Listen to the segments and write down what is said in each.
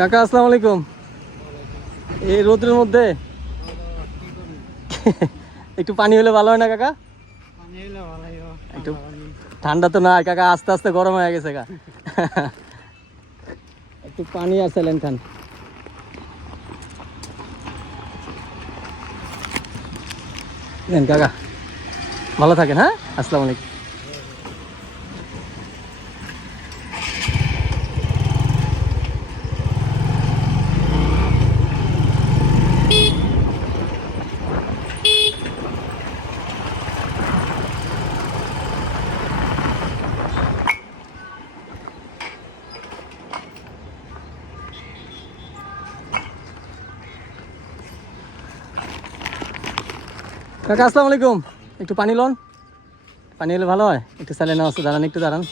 কাকা আসসালামু আলাইকুম। এই রোদ্রের মধ্যে? একটু পানি হলে ভালো হয় না কাকা? একটু ঠান্ডা তো না কাকা আস্তে আস্তে গরম হয়ে গেছে কা একটু পানি আর স্যালেন খান। নেন কাকা। ভালো থাকেন হ্যাঁ? আসসালামু আলাইকুম। কাকা আসসালামু আলাইকুম। একটু পানি লন। পানি হলে ভালো হয়। একটু স্যালেন আছে দাঁড়ান একটু দাঁড়ান।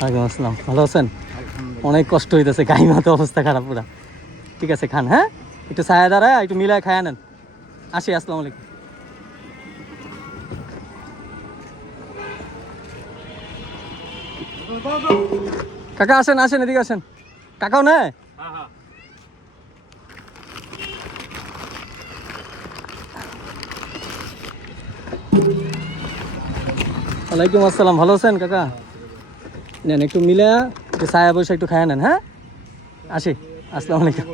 ওয়ালাইকুম আসসালাম। ভালো আছেন? অনেক কষ্ট হইতেছে গাই মাথা অবস্থা খারাপ পুরা। ঠিক আছে খান হ্যাঁ? একটু ছায়া দাঁড়ায় একটু মিলায় খায়া নেন। আসি আসসালামু আলাইকুম। কাকা আসেন আসেন, এদিকে আসেন। কাকাও নেয়? ওয়ালাইকুম আসসালাম, ভালো আছেন কাকা? নেন, একটু মিলে একটু ছায়া বসে একটু খায়া নেন হ্যাঁ? আসি, আসসালামু আলাইকুম।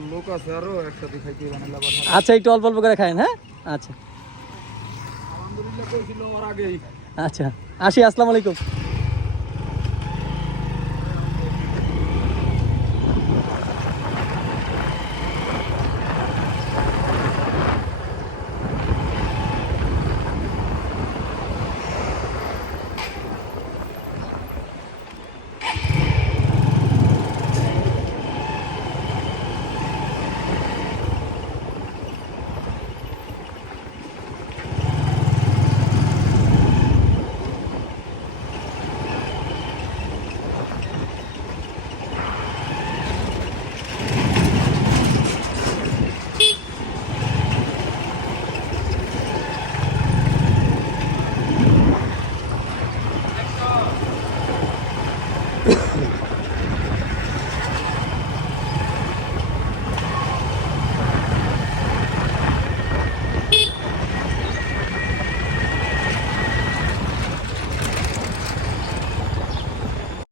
আচ্ছা একটু অল্প অল্প করে খায়েন হ্যাঁ? আচ্ছা। আচ্ছা আসি, আসসালামু আলাইকুম।